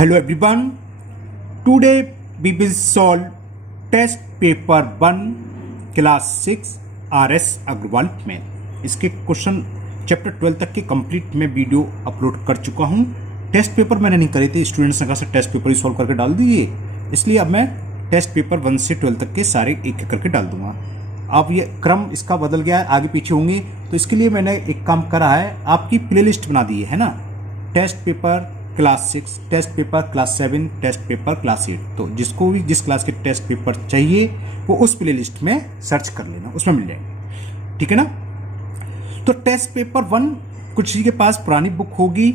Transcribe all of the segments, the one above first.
Hello everyone. Today we will solve test paper 1 class 6 RS Agarwal math. इसके question chapter 12 तक के complete मैं video upload कर चुका हूं। टेस्ट पेपर मैंने नहीं करे थे, स्टूडेंट्स ने कहा सर टेस्ट पेपर ही सॉल्व करके डाल दिए, इसलिए अब मैं टेस्ट पेपर 1 से 12 तक के सारे एक एक करके डाल दूंगा। अब ये क्रम इसका बदल गया है, आगे पीछे होंगे, तो इसके लिए मैंने एक काम करा है, आपकी प्लेलिस्ट बना दी है ना। Test paper class 6, test paper class 7, test paper class 8। तो जिसको भी जिस क्लास के टेस्ट पेपर चाहिए वो उस प्लेलिस्ट में सर्च कर लेना, उसमें मिल जाएंगे, ठीक है ना। तो टेस्ट पेपर 1 कुछ के पास पुरानी बुक होगी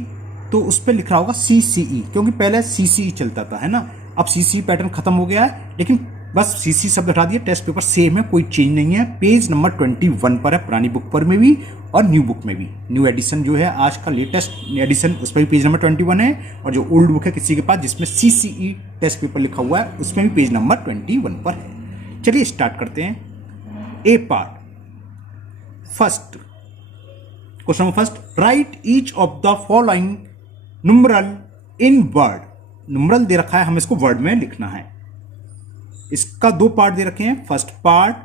तो उस पर लिख रहा होगा CCE, क्योंकि पहले CCE चलता था, है ना। अब CCE पैटर्न खत्म हो गया है, लेकिन बस CCE शब्द हटा दिया, टेस्ट पेपर सेम है, कोई चेंज नहीं है। पेज नंबर 21 पर है, पुरानी बुक पर में भी और न्यू बुक में भी। न्यू एडिशन जो है आज का लेटेस्ट एडिशन, उस पर भी पेज नंबर 21 है, और जो ओल्ड बुक है किसी के पास जिसमें CCE टेस्ट पेपर लिखा हुआ है उसमें भी पेज नंबर 21 पर है। चलिए स्टार्ट करते हैं। A part first, question number first, write each of the following numeral in word. Numeral दे रखा है, हमें इसको वर्ड में लिखना है। इसका दो पार्ट दे रखे हैं। First part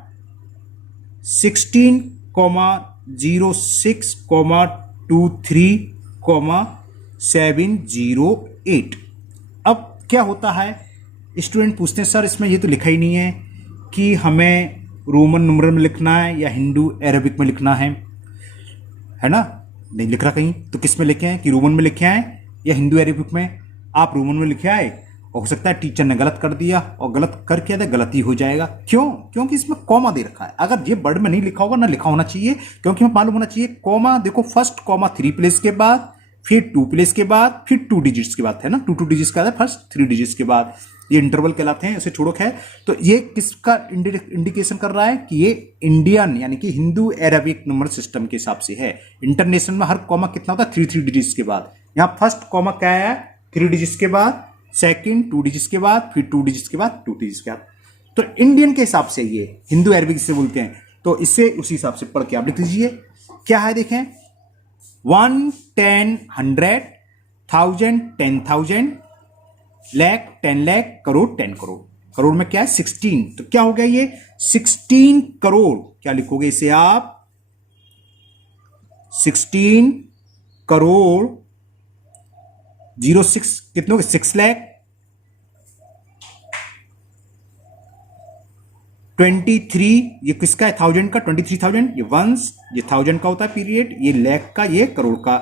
16,06,23,708। अब क्या होता है, स्टूडेंट पूछते हैं सर इसमें ये तो लिखा ही नहीं है कि हमें रोमन नुमरल में लिखना है या हिंदू अरेबिक में लिखना है ना। नहीं लिख रहा कहीं, तो किस में लिखे हैं कि रोमन में लिखे हैं या हिंदू अरेबिक में। आप रोमन में लिखे आए, हो सकता है टीचर ने गलत कर दिया, और गलत करके तो गलती हो जाएगा। क्यों? क्योंकि इसमें कॉमा दे रखा है। अगर ये वर्ड में नहीं लिखा होगा ना लिखा होना चाहिए, क्योंकि हमें मालूम होना चाहिए कॉमा। देखो फर्स्ट कॉमा 3 प्लेस के बाद, फिर 2 प्लेस के बाद, फिर 2 डिजिट्स के बाद, है ना। 2 डिजिट्स का फर्स्ट 3 डिजिट्स के बाद, ये इंटरवल कहलाते हैं, इसे छोड़ो है। तो ये किसका इंडिकेशन कर रहा है कि ये इंडियन यानी कि हिंदू अरेबिक नंबर सिस्टम के हिसाब से है। इंटरनेशनल में हर कॉमा कितना होता है? 3 डिजिट्स के बाद। यहाँ फर्स्ट कॉमा क्या है? 3 डिजिट्स के बाद, सेकंड 2 डिजिट्स के बाद, फिर 2 डिजिट्स के बाद, 2 डिजिट्स के बाद। तो इंडियन के हिसाब से ये हिंदू अरबिक से बोलते हैं, तो इससे उसी हिसाब से पढ़ के आप लिख लीजिए। क्या है देखें, 1, 10, 100, 1000, 10,000, लाख 10 लाख, करोड़ 10 करोड़। करोड़ में क्या है? 16। तो क्या हो गया ये 16 करोड़। क्या लिखोगे इसे आप? 16 करोड़ 06 कितने हो गए? 6 लाख 23। ये किसका है? 1000 का 23,000। ये वंस, ये 1000 का होता है पीरियड, ये लाख का, ये करोड़ का।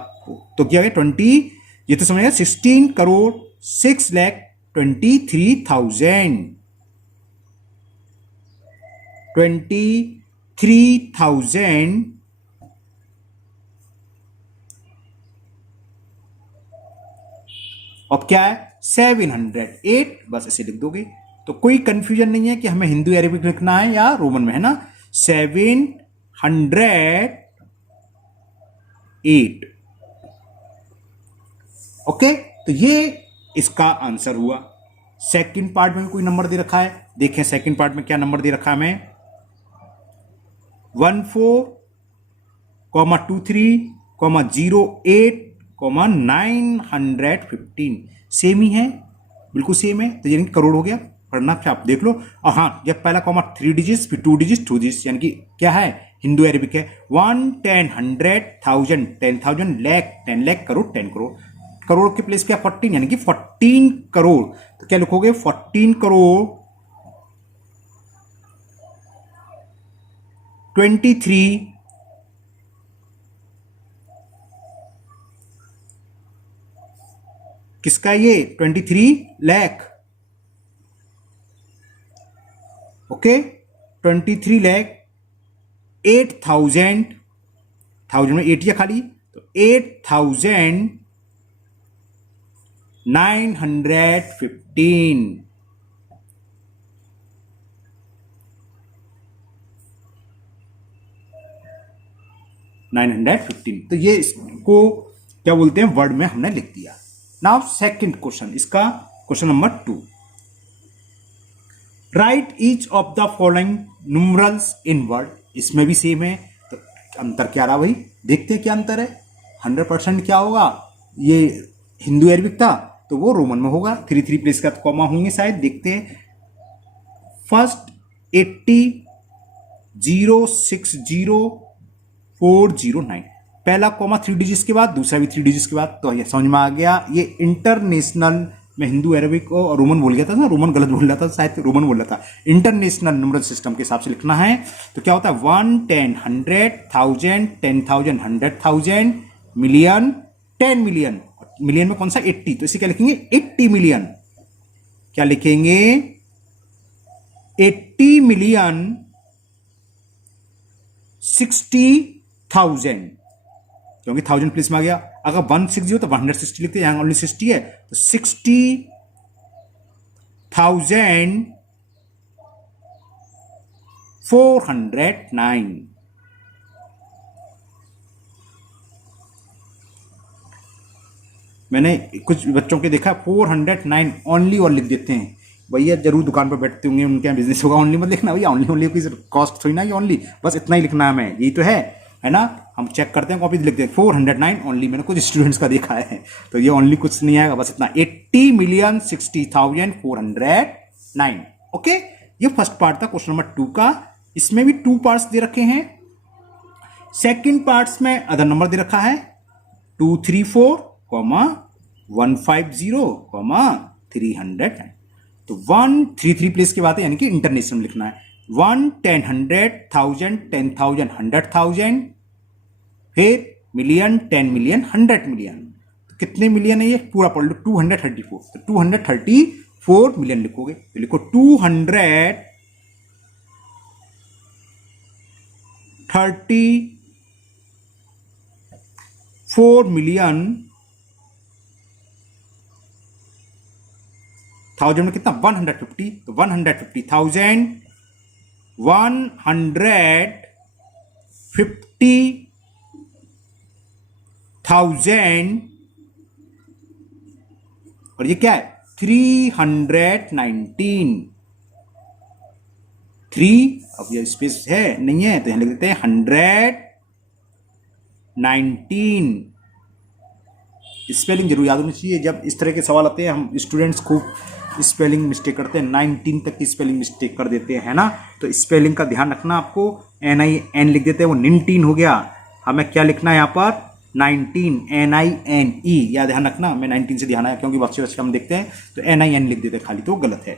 तो क्या है 20, ये तो समझ गया 16 करोड़ 6,23,000। 23,000 अब क्या है 708। बस ऐसे लिख दोगे, तो कोई कंफ्यूजन नहीं है कि हमें हिंदू अरेबिक लिखना है या रोमन में, है ना। 708। ओके, तो ये इसका आंसर हुआ। सेकंड पार्ट में कोई नंबर दे रखा है, देखें सेकंड पार्ट में क्या नंबर दे रखा है हमें। 14,23,08,915 सेम ही है, बिल्कुल सेम है। तो यानी करोड़ हो गया, पढ़ना फिर आप देख लो। और हाँ, जब पहला कॉमा 3 डिजिट्स, फिर 2 डिजिट्स, 2 डिजिट्स, यानी कि क्या है हिंदू अरेबिक है। 1, 10, 100, 1000, 10,000, लाख 10 लाख, करोड़ 10 करोड़। करोड़ के प्लेस पे 14 यानी कि 14 करोड़। तो क्या लिखोगे? 14 करोड़ 23 किसका? ये 23 लाख। ओके, 23 लाख 8,000, 1000 में 8 या खाली, तो 8,915। तो ये इसको क्या बोलते हैं, वर्ड में हमने लिख दिया। नाउ सेकंड क्वेश्चन, इसका question number 2, right each of the following numerals in word. इसमें भी सेम है, तो अंतर क्या रहा भाई, देखते हैं क्या अंतर है। 100% क्या होगा, ये हिंदू अरबिक था, तो वो रोमन में होगा। 3 प्लेस का कॉमा होंगे शायद, देखते हैं। फर्स्ट 80 060 409, पहला कॉमा 3 डिजिट्स के बाद, दूसरा भी 3 डिजिट्स के बाद। तो ये समझ में आ गया। ये इंटरनेशनल, मैं हिंदू अरबिक और रोमन बोल गया था ना, रोमन गलत बोल रहा था, शायद रोमन बोल रहा था। इंटरनेशनल नंबर सिस्टम के हिसाब से लिखना है। तो क्या होता है 1 10 100 1000 10,000 100,000 मिलियन 10 मिलियन। मिलियन में कौन सा 80, तो इसे क्या लिखेंगे 80 मिलियन। क्या लिखेंगे 80 मिलियन 60,000, क्योंकि 1000 प्लेस में आ गया। अगर 160 हो तो 160 लिखते हैं, यहां ओनली 60 है तो 60,409। मैंने कुछ बच्चों के देखा 409 ओनली और लिख देते हैं। भैया जरूर दुकान पर बैठते होंगे, उनके यहाँ बिजनेस होगा। ओनली मत लिखना भैया, ओनली ओनली की कॉस्ट थोड़ी ना, ये ओनली बस इतना ही लिखना है हमें, यही तो है ना। हम चेक करते हैं कॉपी, लिखते हैं 409 ओनली। मैंने कुछ स्टूडेंट्स का देखा है, तो ये ओनली कुछ नहीं आएगा, बस इतना 80,60,409। ओके, ये फर्स्ट पार्ट था क्वेश्चन नंबर 2 का। इसमें भी 2 पार्ट्स दे रखे हैं। सेकेंड पार्ट्स में अदर नंबर दे रखा है 234, 150, 309। तो 133 प्लेस के बाद है, यानी कि इंटरनेशनल लिखना है। 1 10 100 1000 10,000 100,000, फिर मिलियन 10 मिलियन 100 मिलियन। तो कितने मिलियन है ये, पूरा पढ़ लो 234। तो 234 मिलियन लिखोगे, तो लिखो 234 मिलियन। 1000 में कितना 150, तो 150,000 150,000 और ये क्या है 319। 3 अब ये स्पेस है नहीं है, तो यहां लिख देते हैं 119। स्पेलिंग जरूर याद होनी चाहिए। जब इस तरह के सवाल आते हैं, हम स्टूडेंट्स खूब स्पेलिंग मिस्टेक करते हैं, 19 तक की स्पेलिंग मिस्टेक कर देते हैं, है ना। तो स्पेलिंग का ध्यान रखना आपको। NIN लिख देते हैं, वो 19 हो गया। हमें क्या लिखना है यहाँ पर 19, NINE, या ध्यान रखना। मैं 19 से ध्यान आया क्योंकि बच्चे हम देखते हैं तो NIN लिख देते हैं खाली, तो गलत है।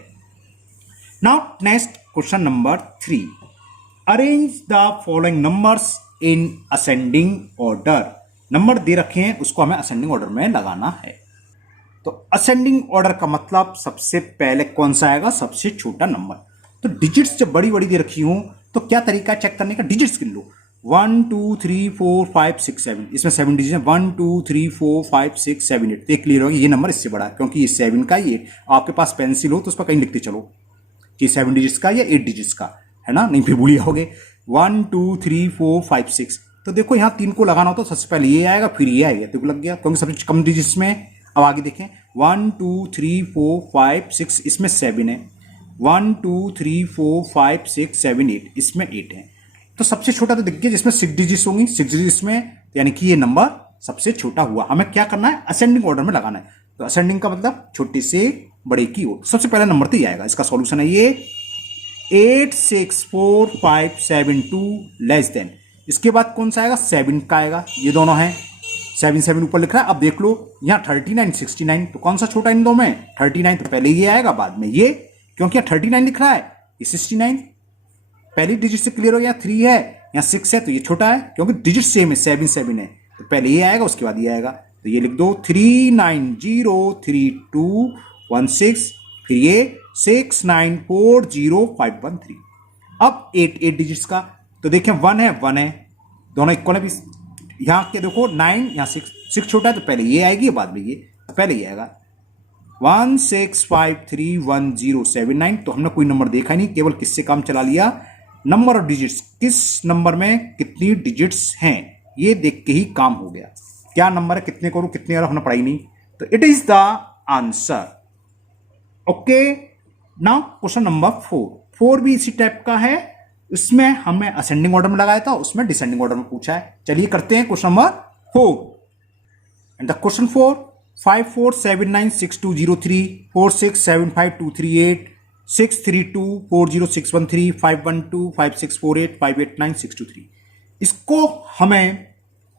Now next question number 3, arrange the following numbers in ascending order. Number दे रखे हैं, उसको हमें असेंडिंग ऑर्डर में लगाना है। तो असेंडिंग ऑर्डर का मतलब सबसे पहले कौन सा आएगा, सबसे छोटा नंबर। तो डिजिट्स जब बड़ी बड़ी दे रखी हूं तो क्या तरीका चेक करने का, डिजिट्स गिन लो। 1 2 3 4 5 6 7, इसमें 7 डिजिट है। 1 2 3 4 5 6 7 8, तो क्लियर होगा ये नंबर इससे बड़ा है, क्योंकि ये 7 का ही 8। आपके पास पेंसिल हो तो उस पर कहीं लिखते चलो कि 7 डिजिट्स का या 8 डिजिट्स का, है ना, नहीं फिर भूल जाओगे। 1 2 3 4 5 6, तो देखो यहाँ 3 को लगाना होता तो सबसे पहले ये आएगा, फिर ये आएगा, देखो लग गया, क्योंकि सबसे कम डिजिट्स में। अब आगे देखें 1 2 3 4 5 6, इसमें 7 है। 1 2 3 4 5 6 7 8, इसमें 8 है। तो सबसे छोटा तो दिख गया जिसमें 6 डिजिट्स होंगी, 6 डिजिट्स में, यानी कि ये नंबर सबसे छोटा हुआ। हमें क्या करना है, असेंडिंग ऑर्डर में लगाना है। तो असेंडिंग का मतलब छोटे से बड़े की ओर। सबसे पहला नंबर तो ये आएगा, इसका सॉल्यूशन है ये 864,572 लेस देन। इसके बाद कौन सा आएगा, 7 का आएगा, ये दोनों हैं। 7 7 ऊपर लिख रहा है। अब देख लो यहाँ 39 69, तो कौन सा छोटा इन दो में, 39, तो पहले ये आएगा बाद में ये, क्योंकि यहाँ 39 लिख रहा है, ये 69 पहली डिजिट से क्लियर हो गया। 3 है, यहाँ 6 है, तो ये छोटा है क्योंकि डिजिट सेम है, 7 7 है, तो पहले ये आएगा उसके बाद ये आएगा। तो ये लिख दो 3903216, फिर ये 6940513। अब 8 डिजिट्स का, तो देखें 1 है, 1 है, दोनों इक्वल है। यहाँ के देखो 9, यहाँ 6 छोटा है, तो पहले ये आएगी बाद में ये, तो पहले ये आएगा 16531079। तो हमने कोई नंबर देखा नहीं, केवल किससे काम चला लिया, नंबर ऑफ डिजिट्स, किस नंबर में कितनी डिजिट्स हैं ये देख के ही काम हो गया। क्या नंबर है, कितने करूं कितने करूं, हमने पढ़ाई नहीं। तो it is the answer. Okay, now question number 4 भी इसी टाइप का है। इसमें हमने असेंडिंग ऑर्डर में लगाया था, उसमें डिसेंडिंग ऑर्डर में पूछा है। चलिए करते हैं question number 4। And the question 4, 54796203, 467523 6324061 5125648 589 इसको हमें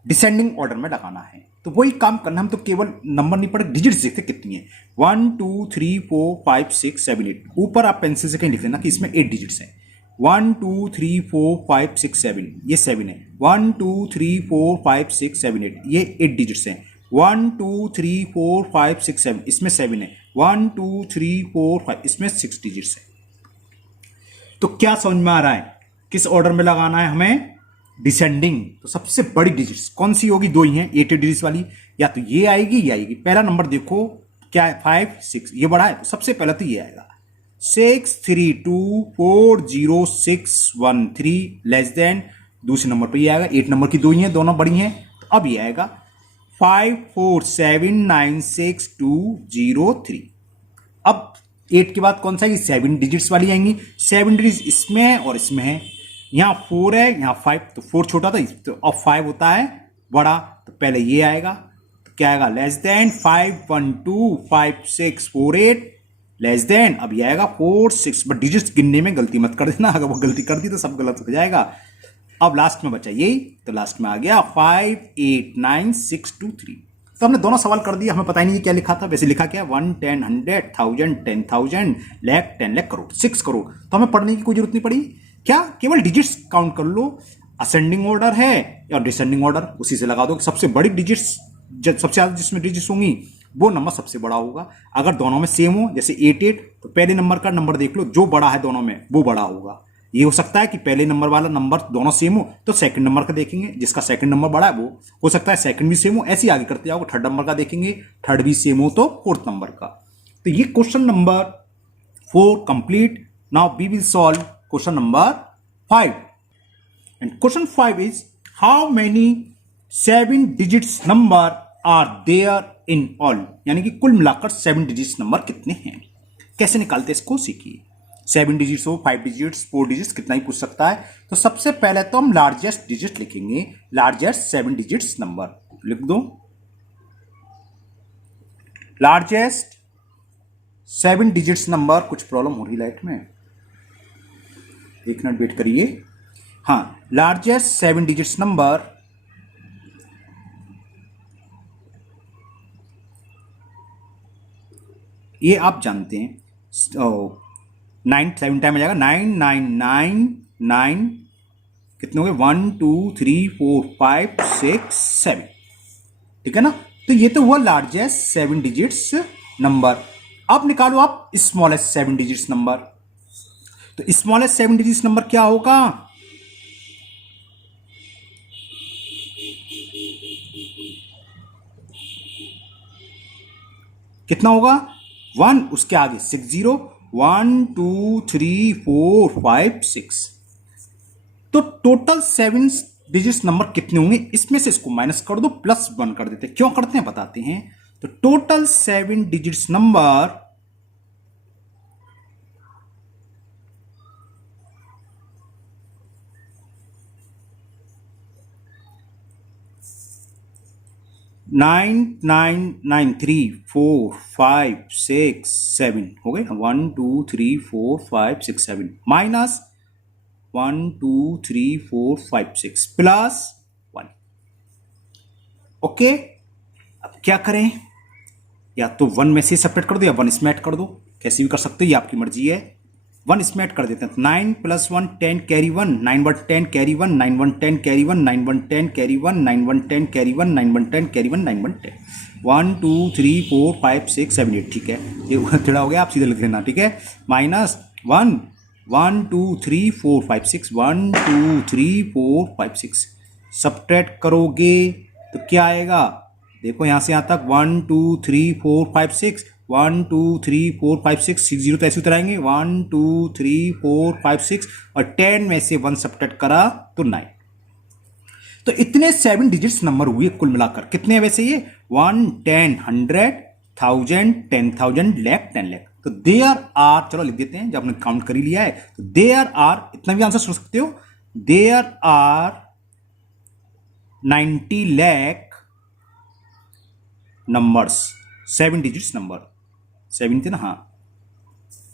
डिसेंडिंग ऑर्डर में लगाना है। तो वही काम करना, हम तो केवल नंबर नहीं पढ़े, डिजिट्स देखते कितनी है। 1 2 3 4 5 6 7 8। ऊपर आप पेंसिल से कहीं लिख लेना कि इसमें 8 डिजिट्स हैं। 1 2 3 4 5 6 7, ये 7 है। 1 2 3 4 5 6 7 8, ये 8 डिजिट्स हैं। 1 2 3 4 5 6 7, इसमें 7 है। 1 2 3 4 5, इसमें 6 डिजिट्स है। तो क्या समझ में आ रहा है किस ऑर्डर में लगाना है हमें? डिसेंडिंग। तो सबसे बड़ी डिजिट्स कौन सी होगी? दो ही हैं 8 डिजिट्स वाली, या तो ये आएगी ये आएगी। पहला नंबर देखो क्या है, 5 6, ये बड़ा है तो सबसे पहले तो ये आएगा। 6324061 लेस देन, दूसरे नंबर पे ये आएगा। 8 नंबर की दो ही हैं, दोनों बड़ी हैं, तो अब ये आएगा 547962003। अब 8 के बाद कौन सा है? 7 डिजिट्स वाली आएंगी। 7 डिजिट्स इसमें है और इसमें है। यहां 4 है, यहां 5, तो 4 छोटा था तो अब 5 होता है बड़ा, तो पहले ये आएगा। तो क्या आएगा? लेस देन 5125648 लेस देन, अब ये आएगा 4 6। बट डिजिट्स गिनने में गलती मत कर देना, अगर वो गलती कर दी तो सब गलत हो जाएगा। अब लास्ट में बचा यही, तो लास्ट में आ गया 589623। तो हमने दोनों सवाल कर दिया, हमें पता ही नहीं क्या लिखा था। वैसे लिखा क्या? 1 10 100 1000 10,000 लाख 10 लाख करोड़ 6 करोड़। तो हमें पढ़ने की कोई जरूरत नहीं पड़ी। क्या? केवल डिजिट्स काउंट कर लो। असेंडिंग ऑर्डर है या डिसेंडिंग ऑर्डर, उसी से लगा दो। सबसे बड़ी डिजिट्स, सबसे ज्यादा जिसमें डिजिट्स होंगी वो नंबर सबसे बड़ा होगा। अगर दोनों में सेम हो, जैसे 8 8, तो पहले नंबर का नंबर देख लो, जो बड़ा है दोनों में वो बड़ा होगा। ये हो सकता है कि पहले नंबर वाला नंबर दोनों सेम हो, तो सेकंड नंबर का देखेंगे, जिसका सेकंड नंबर बड़ा है वो हो सकता है सेकंड भी सेम हो। ऐसे आगे करते जाओगे, थर्ड नंबर का देखेंगे, थर्ड भी सेम हो तो फोर्थ नंबर का। तो ये question number 4 complete. Now we will solve question number 5। And question 5 is how many 7 digits number are there in all, यानी कि कुल मिलाकर 7 डिजिट्स नंबर कितने हैं। कैसे निकालते इसको सीखिए। 7 डिजिट्स हो, 5 डिजिट्स, 4 डिजिट्स, कितना ही पूछ सकता है। तो सबसे पहले तो हम लार्जेस्ट डिजिट लिखेंगे। लार्जेस्ट 7 डिजिट्स नंबर लिख दो। Largest 7 digits number. कुछ प्रॉब्लम हो रही लाइट में, 1 मिनट वेट करिए। हाँ, लार्जेस्ट 7 डिजिट्स नंबर ये आप जानते हैं। 9 7 टाइम आ जाएगा, 9999, कितने हो गए? 1 2 3 4 5 6 7, ठीक है ना। तो ये तो हुआ लार्जेस्ट 7 डिजिट्स नंबर। अब निकालो आप स्मॉलेस्ट 7 डिजिट्स नंबर। तो स्मॉलेस्ट 7 डिजिट्स नंबर क्या होगा? कितना होगा? 1, उसके आगे 6 0, 1 2 3 4 5 6। तो टोटल 7 डिजिट्स नंबर कितने होंगे? इसमें से इसको माइनस कर दो, +1 कर देते। क्यों करते हैं बताते हैं। तो टोटल 7 डिजिट्स नंबर 99934567 हो गए। 1 2 3 4 5 6 7 माइनस 1 2 3 4 5 6 +1। ओके, अब क्या करें? या तो 1 में से सेपरेट कर दो या 1 इसमें ऐड कर दो, कैसे भी कर सकते हो, ये आपकी मर्जी है। 1 इसमें ऐड कर देते हैं। 9 + 1 10 carry 1, 9 1 10 carry 1, 9 1 10 carry 1, 9 1 10 carry 1, 9 1 10 carry 1, 9 1 10 carry 1, 9 1 10। 1 2 3 4 5 6 7 8, ठीक है। ये थोड़ा हो गया, आप सीधे लिख लेना, ठीक है। माइनस 1 1 2 3 4 5 6, 1 2 3 4 5 6 सब्ट्रैक्ट करोगे तो क्या आएगा? देखो यहां से यहां तक 1 2 3 4 5 6, 1 2 3 4 5 6 6 0 तो ऐसे उतर आएंगे। 1 2 3 4 5 6 और 10 में से 1 सब्ट्रैक्ट करा तो 9। तो इतने 7 डिजिट्स नंबर हुए कुल मिलाकर। कितने हैं वैसे ये? 1 10 100 1000 10,000 लाख 10 लाख। तो देयर आर, चलो लिख देते हैं जब हमने काउंट कर ही लिया है। तो देयर आर, इतना भी आंसर सोच सकते हो, there are 90 lakh numbers 7 digits number, 7 थे ना, हाँ,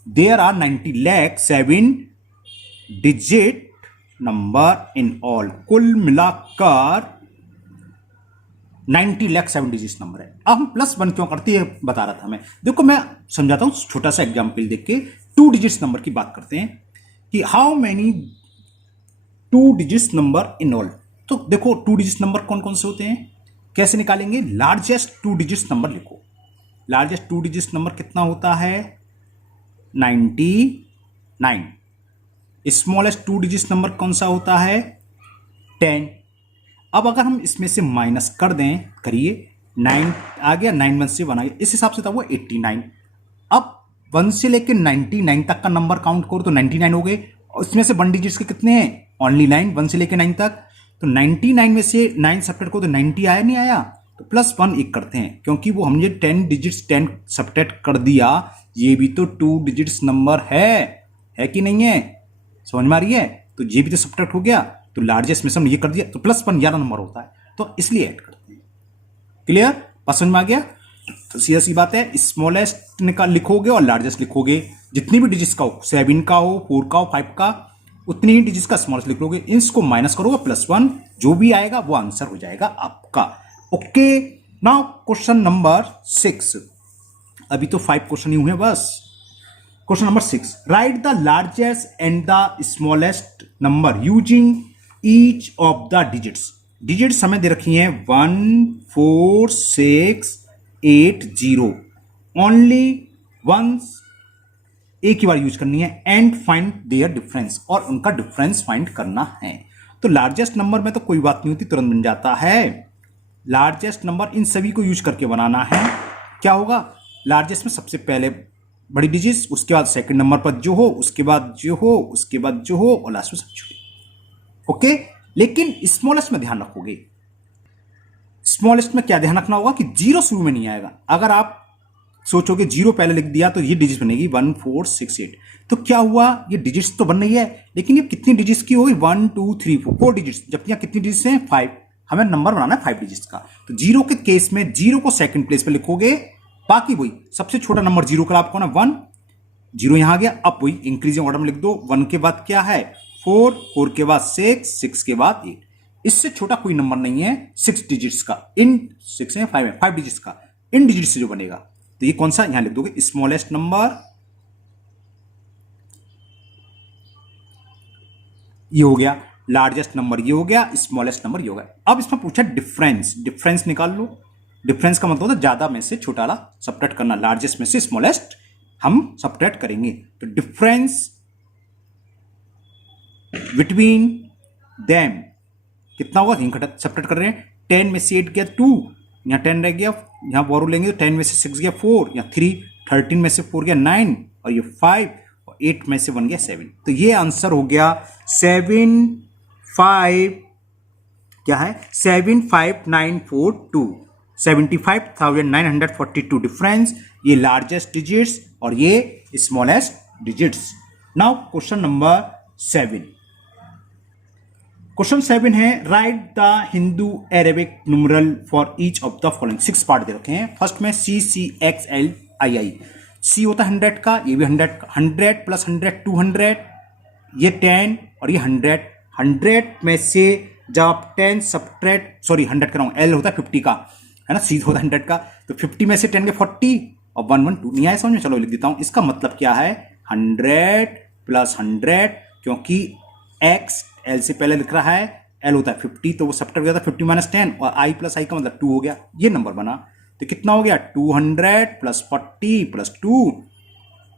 there are 90 lakh 7 digit number in all, कुल मिलाकर 90 लाख 7 डिजिट नंबर है। अब हम +1 क्यों करते हैं बता रहा था मैं। देखो मैं समझाता हूं, छोटा सा एग्जांपल देख के 2 डिजिट्स नंबर की बात करते हैं कि how many 2 digits number in all. तो देखो 2 डिजिट नंबर कौन कौन से होते हैं, कैसे निकालेंगे। लार्जेस्ट 2 डिजिट्स नंबर लिखो। लार्जेस्ट 2 डिजिट्स नंबर कितना होता है 99। स्मॉलेस्ट 2 डिजिट्स नंबर कौन सा होता है 10। अब अगर हम इसमें से माइनस कर दें, करिए, 9 आ गया, 9 1 से 1 आ गया, इस हिसाब से था वो 89। अब 1 से लेकर 99 तक का नंबर काउंट करो तो 99 हो गए। उसमें से 1 डिजिट्स के कितने हैं, ओनली 9, 1 से लेकर 9 तक। तो 99 में से 9 सब्ट्रैक्ट को तो 90 आया नहीं आया, तो +1 एक करते हैं, क्योंकि वो हमने 10 डिजिट्स 10 सब्ट्रैक्ट कर दिया, ये भी तो 2 डिजिट्स नंबर है कि नहीं है, समझ में आ रही है। तो ये भी तो सब्ट्रैक्ट हो गया, तो लार्जेस्ट में से हमने ये कर दिया, तो +1 11 नंबर होता है, तो इसलिए ऐड करते हैं। क्लियर, पसंद में आ गया। तो सीधा सी बात है, स्मॉलेस्ट निकाल लिखोगे और लार्जेस्ट लिखोगे, जितनी भी डिजिट्स का हो, 7 का हो, 4 का हो, 5 का, उतनी ही डिजिट्स का स्मॉलेस्ट लिख लोगे, इसको माइनस करोगे, +1 जो भी आएगा वो आंसर हो जाएगा आपका। Okay, now question number 6। अभी तो 5 क्वेश्चन ही हुए बस। Question number 6, right the largest and the smallest number using each of the digits. Digits हमें दे रखी हैं 1 4 6 8 0, ओनली वंस एक ही बार यूज करनी है, एंड फाइंड देयर डिफरेंस, और उनका डिफरेंस फाइंड करना है। तो लार्जेस्ट नंबर में तो कोई बात नहीं होती, तुरंत बन जाता है। लार्जेस्ट नंबर इन सभी को यूज करके बनाना है। क्या होगा, लार्जेस्ट में सबसे पहले बड़ी डिजिट्स, उसके बाद सेकंड नंबर पर जो हो, उसके बाद जो हो, उसके बाद जो हो, और लास्ट में सब छोटी। ओके, लेकिन स्मॉलेस्ट में ध्यान रखोगे। स्मॉलेस्ट में क्या ध्यान रखना होगा कि 0 शुरू में नहीं आएगा। अगर आप सोचोगे 0 पहले लिख दिया तो ये डिजिट बनेगी 1 4 6 8, तो क्या हुआ, ये डिजिट्स तो बन रही है, लेकिन ये कितनी डिजिट्स की होगी 1 2 3 4 डिजिट्स, जबकि यहाँ कितनी डिजिट्स हैं 5। हमें नंबर बनाना है 5 डिजिट्स का। तो 0 के केस में 0 को सेकंड प्लेस पे लिखोगे, बाकी वही सबसे छोटा नंबर 0 का आपको ना 1, 0 यहां आ गया। अब वही इंक्रीजिंग ऑर्डर में लिख दो, 1 के बाद क्या है 4, 4 के बाद 6, 6 के बाद 8। इससे छोटा कोई नंबर नहीं है 6 डिजिट्स का, इन 6 है 5 है, 5 डिजिट्स का, इन डिजिट से जो बनेगा। तो ये कौन सा, यहां लिख दोगे स्मॉलेस्ट नंबर, ये हो गया। लार्जेस्ट नंबर ये हो गया, स्मॉलेस्ट नंबर ये हो गया। अब इसमें पूछा डिफरेंस, डिफरेंस निकाल लो। डिफरेंस का मतलब होता है ज्यादा में से छोटा वाला सबट्रैक्ट करना, लार्जेस्ट में से स्मॉलेस्ट हम सबट्रैक्ट करेंगे। तो डिफरेंस बिटवीन देम कितना होगा, सबट्रैक्ट कर रहे हैं, 10 में से 8 गया 2, यहाँ 10 रह गया, यहाँ बोरो लेंगे तो 10 में से 6 गया 4, यहाँ 3, 13 में से 4 गया 9, और ये 5, और 8 में से 1 गया 7। तो ये आंसर हो गया 7 5, क्या है 75942, 75,942 डिफरेंस, ये लार्जेस्ट डिजिट्स और ये smallest digits. Now question number 7। Question 7 है, write the Hindu Arabic numeral for each of the following. 6 part दे रखे हैं। फर्स्ट में CCXLII, सी होता है 100 का, ये भी 100 प्लस 100 200, ये 10 और ये 100। 100 में से जब आप 10 सब्ट्रैक्ट, सॉरी 100 कराऊँ, L होता है 50 का, है ना, C होता है 100 का, तो 50 में से 10 के 40 और 1 1 2, नहीं आया समझ में, चलो लिख देता हूं। इसका मतलब क्या है 100 प्लस 100, क्योंकि X L से पहले लिख रहा है, L होता है 50, तो वो सब्ट्रैक्ट हो जाता है 50 माइनस 10, और I प्लस I का मतलब 2 हो गया, ये नंबर बना। तो कितना हो गया 200 प्लस 40 प्लस 2,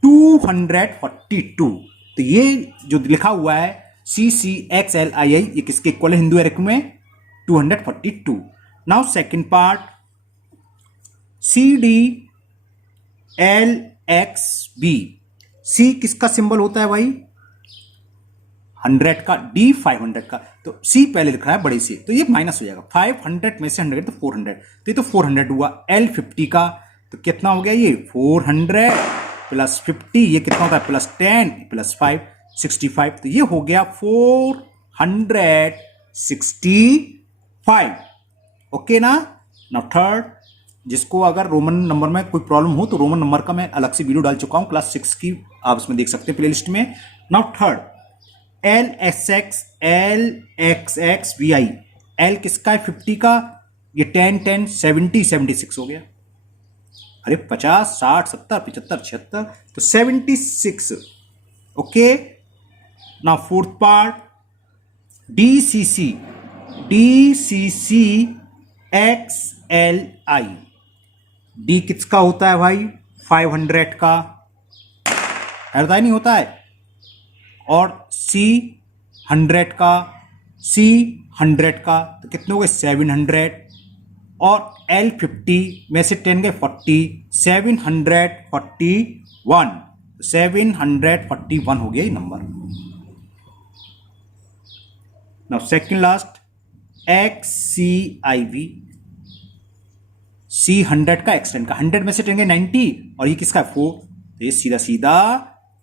242। तो ये जो लिखा हुआ है CCXLII, ये किसके इक्वल है हिंदू अरेबिक में 242। Now second part CDLXB, C किसका सिंबल होता है भाई 100 का, D 500 का, तो C पहले लिख रहा है बड़े से, तो ये माइनस हो जाएगा 500 में से 100 तो 400, तो ये तो 400 हुआ। L 50 का, तो कितना हो गया ये 400 प्लस 50, ये कितना होता है प्लस 10 प्लस 5 65, तो ये हो गया 465। ओके ना। नाउ थर्ड जिसको अगर रोमन नंबर में कोई प्रॉब्लम हो तो रोमन नंबर का मैं अलग से वीडियो डाल चुका हूँ क्लास 6 की, आप इसमें देख सकते हैं प्ले लिस्ट में। Now third, LXX VI। L किसका है? 50 का। ये 10 10 70 76 हो गया। अरे 50 60 70 75 76 तो 76। Okay, now fourth part, DCC XLI। D किसका होता है भाई? 500 का, होता ही नहीं होता है। और C 100 का, C 100 का, तो कितने हो गए? 700। और L 50 में से 10 गए 40, 741। 741 हो गया ये number. Now second last, XCIV। C 100 का, X 10 का, 100 में से 10 गए 90, और ये किसका है? 4, तो ये सीधा सीधा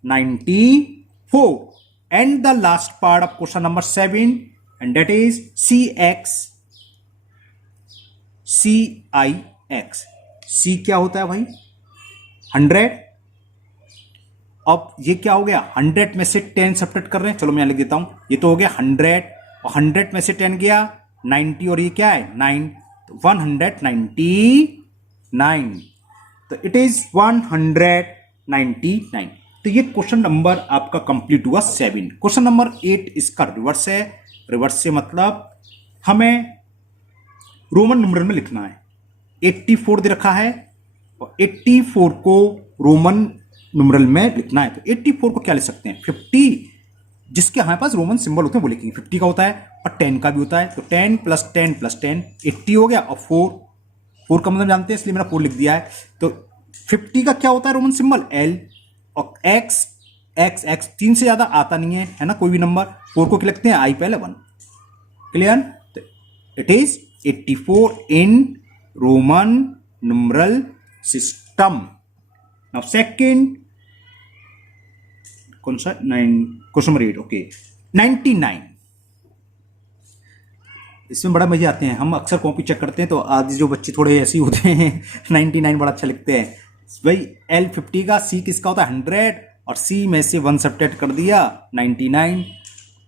94। And the last part of question number 7, and that is CIX। C क्या होता है भाई? 100। अब ये क्या हो गया? 100 में से 10 सब्ट्रैक्ट कर रहे हैं, चलो मैं यहां लिख देता हूं। ये तो हो गया 100, और 100 में से 10 गया 90, और ये क्या है? 9, तो 199। तो इट इज 199। तो ये क्वेश्चन नंबर आपका कंप्लीट हुआ 7। क्वेश्चन नंबर 8 इसका रिवर्स है। रिवर्स से मतलब हमें रोमन नंबर में लिखना है। 84 दे रखा है, और 84 को रोमन न्यूमरल में लिखना है। तो 84 को क्या लिख सकते हैं? 50, जिसके हमारे पास रोमन सिंबल होते हैं वो लिखेंगे। 50 का होता है और 10 का भी होता है, तो 10 + 10 + 10 80 हो गया। और 4 का मतलब जानते हैं, इसलिए मैंने 4 लिख दिया है। तो 50 का क्या होता है रोमन सिंबल? L। और X 3 से ज्यादा आता नहीं है ना कोई भी नंबर। 4 को क्या लिखते हैं? I पहले 1। क्लियर? तो it is 84 in Roman numeral system. Now second, कौन सा? 9, क्वेश्चन नंबर 8। ओके, 99। इसमें बड़ा मजे आते हैं। हम अक्सर कॉपी चेक करते हैं तो आदि जो बच्चे थोड़े ऐसे ही होते हैं 99 बड़ा अच्छा लिखते हैं भाई। L 50 का, C किसका होता है? 100, और C में से 1 सब्ट्रैक्ट कर दिया 99,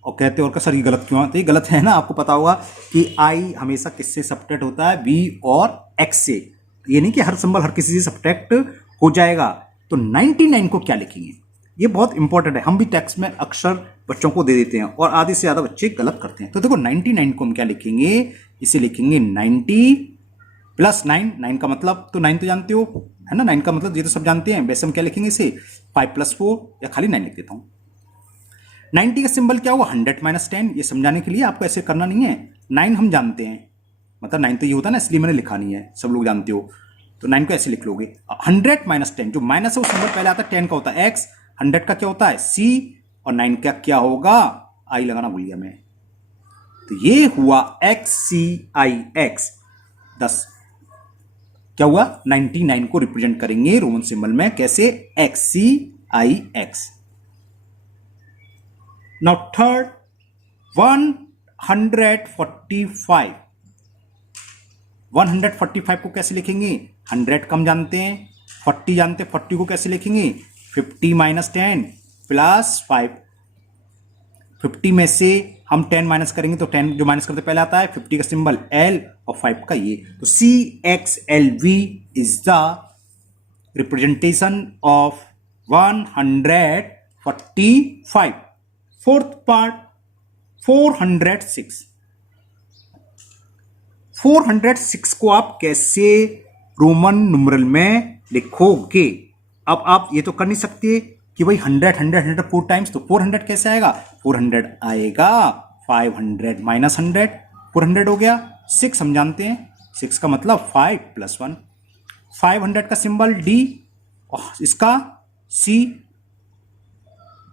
और कहते और का सर ये गलत क्यों है? तो ये गलत है ना, आपको पता होगा कि I हमेशा किससे सब्ट्रैक्ट होता है? V और X से। ये नहीं कि हर सिंबल हर किसी से सब्ट्रैक्ट हो जाएगा। तो 99 को क्या लिखेंगे? ये बहुत इंपॉर्टेंट है। हम भी टेक्स्ट में अक्सर बच्चों को दे देते हैं और आधे से ज्यादा बच्चे गलत करते हैं। तो देखो 99 को हम क्या लिखेंगे? इसे लिखेंगे 90 + 9। 9 का मतलब तो 9 तो जानते हो, है ना? 9 का मतलब ये तो सब जानते हैं। वैसे हम क्या लिखेंगे इसे? 5 + 4, या खाली 9 लिख देता हूं। 90 का सिंबल क्या होगा? 100 - 10। ये समझाने के लिए आपको ऐसे करना नहीं है। 9 हम जानते हैं, मतलब 9 तो ये होता है ना, इसलिए मैंने लिखा नहीं है, सब लोग जानते हो। तो 9 को ऐसे लिख लोगे। 100 - 10, जो माइनस है वो सिंबल पहले आता है। 10 का होता है X, 100 का क्या होता है? C, और 9 का क्या होगा? I लगाना भूल गया मैं। तो ये हुआ XCIX। 10 क्या हुआ? 99 को रिप्रेजेंट करेंगे रोमन सिंबल में कैसे? XCIX। Now third, 145। 145 को कैसे लिखेंगे? 100 कम जानते हैं, 40 जानते हैं। 40 को कैसे लिखेंगे? 50 - 10 + 5। 50 में से हम 10 माइनस करेंगे तो 10 जो माइनस करते पहले आता है। 50 का सिंबल L और 5 का ये। तो CXLV is the representation of 145। Fourth part, 406। 406 को आप कैसे रोमन न्यूमरल में लिखोगे? अब आप ये तो कर नहीं सकते कि भाई 100 100 100 4 टाइम्स, तो 400 कैसे आएगा? 400 आएगा 500 - 100, 400 हो गया। 6 हम जानते हैं, 6 का मतलब 5 + 1। 500 का सिंबल D, और इसका C,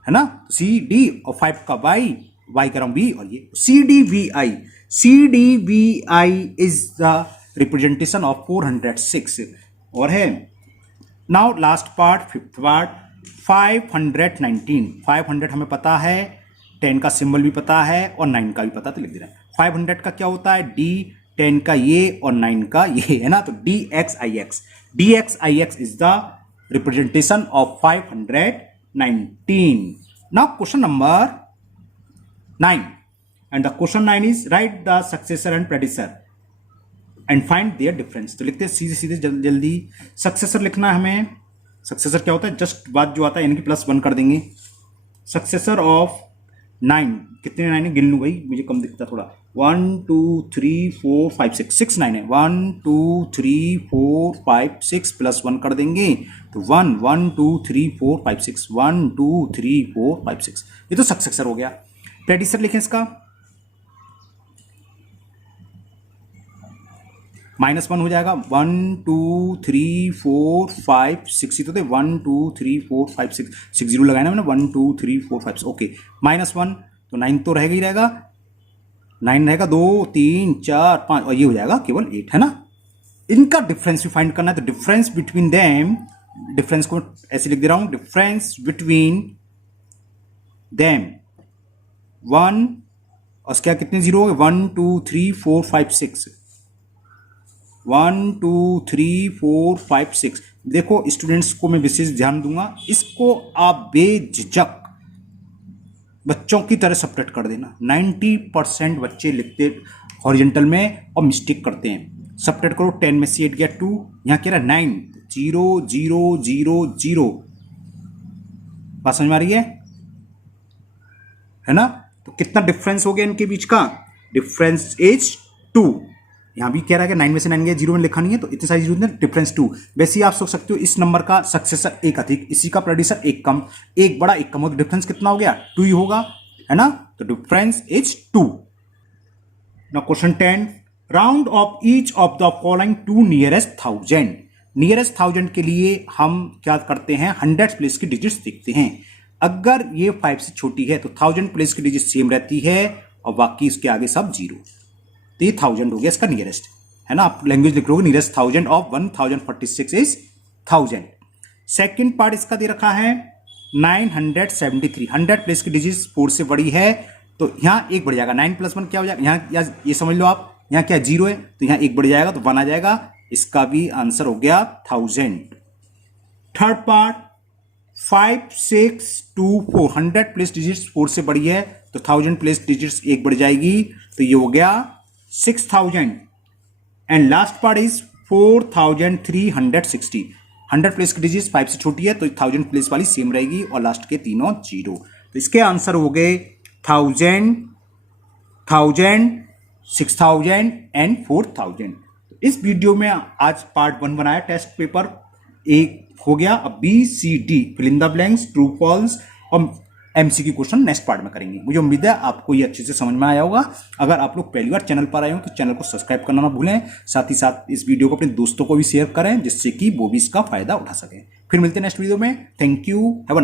है ना? CD, और 5 का Y कर रहा हूं B, और ये CDVI। CDVI is the representation of 406। और है now last part, fifth part, 519। 500 हमें पता है, 10 का सिंबल भी पता है और 9 का भी पता, तो लिख दे रहे हैं। 500 का क्या होता है? D, 10 का ये और 9 का ये, है ना। तो dxix is the representation of 519. Now question number 9, and the question 9 is write the successor and predecessor and find their difference. तो लिखते हैं सीधे सीधे जल्दी. सक्सेसर लिखना है हमें. सक्सेसर क्या होता है? जस्ट बाद जो आता है यानी कि +1 कर देंगे. सक्सेसर ऑफ 9, कितने 9 है गिन लूँ भाई, मुझे कम दिखता थोड़ा. 1 2 3 4 5 6 9 है. 1 2 3 4 5 6 +1 कर देंगे तो 1 1 2 3 4 5 6 1 2 3 4 5 6. ये तो सक्सेसर हो गया. प्रेडिसर लिखें इसका. -1 हो जाएगा. 1 2 3 4 5 6 ही तो थे. 1 2 3 4 5 6 6 0 लगाया ना मैंने. 1 2 3 4 5 ओके. -1 तो 9 तो रहेगा ही रहेगा. 9 रहेगा. 2 3 4 5 और ये हो जाएगा केवल 8, है ना. इनका डिफरेंस भी फाइंड करना है. तो डिफरेंस बिटवीन देम, डिफरेंस को ऐसे लिख दे रहा हूं. डिफरेंस बिटवीन देम 1 और क्या कितने 0 हो गए? 1 2 3 4 5 6. 1 2 3 4 5 6. देखो स्टूडेंट्स को मैं विशेष ध्यान दूंगा. इसको आप बेझिझक बच्चों की तरह सपरेट कर देना. 90% बच्चे लिखते हॉरिजेंटल में और मिस्टेक करते हैं. सपरेट करो. 10 में से 8 गया 2. यहाँ कह रहा है 9. 0 0 0 0. बात समझ में आ रही है ना. तो कितना डिफरेंस हो गया इनके बीच का? Difference is 2. यहां भी कह रहा है कि 9 में से 9 गया 0 में लिखा नहीं है तो इतनी सारी जरूरत नहीं. डिफरेंस 2. वैसे ही आप सोच सकते हो इस नंबर का सक्सेसर एक अधिक, इसी का प्रेडिसर एक कम, एक बड़ा एक कम हो तो डिफरेंस कितना हो गया? 2 ही होगा, है ना. तो difference is 2. Now question 10, round off each of the following to nearest 1000. Nearest 1000 के लिए हम क्या करते हैं? 100 प्लेस की डिजिट्स देखते हैं. अगर ये 5 से छोटी है तो 1000 प्लेस की डिजिट सेम रहती है और बाकी इसके आगे सब 0. तो ये 1000 हो गया इसका नियरेस्ट, है ना. आप लैंग्वेज लिख लोगे nearest 1000 of 1046 is 1000. Second part इसका दे रखा है 973. 100 प्लेस की डिजिट 4 से बड़ी है तो यहाँ एक बढ़ जाएगा. 9 + 1 क्या हो जाएगा? यहाँ ये समझ लो आप. यहाँ क्या 0 है तो यहाँ एक बढ़ जाएगा तो 1 आ जाएगा. इसका भी आंसर हो गया 1000. Third part 5 6 2 4. 100 प्लेस डिजिट्स 4 से बड़ी है तो 1000 प्लेस डिजिट्स एक बढ़ जाएगी तो ये हो गया 6000. And last part is 4360. 100 place की डिजिट 5 से छोटी है तो 1000 प्लेस वाली सेम रहेगी और लास्ट के तीनों 0. तो इसके आंसर हो गए 1000 1000 6000 एंड 4000. इस वीडियो में आज पार्ट 1 बनाया. टेस्ट पेपर 1 हो गया. अब BCD fill in the blanks, true false और MCQ क्वेश्चन नेक्स्ट पार्ट में करेंगे. मुझे उम्मीद है आपको ये अच्छे से समझ में आया होगा. अगर आप लोग पहली बार चैनल पर आए हो तो चैनल को सब्सक्राइब करना ना भूलें. साथ ही साथ इस वीडियो को अपने दोस्तों को भी शेयर करें जिससे कि वो भी इसका फायदा उठा सकें. फिर मिलते हैं नेक्स्ट वीडियो में. Thank you. Have a nice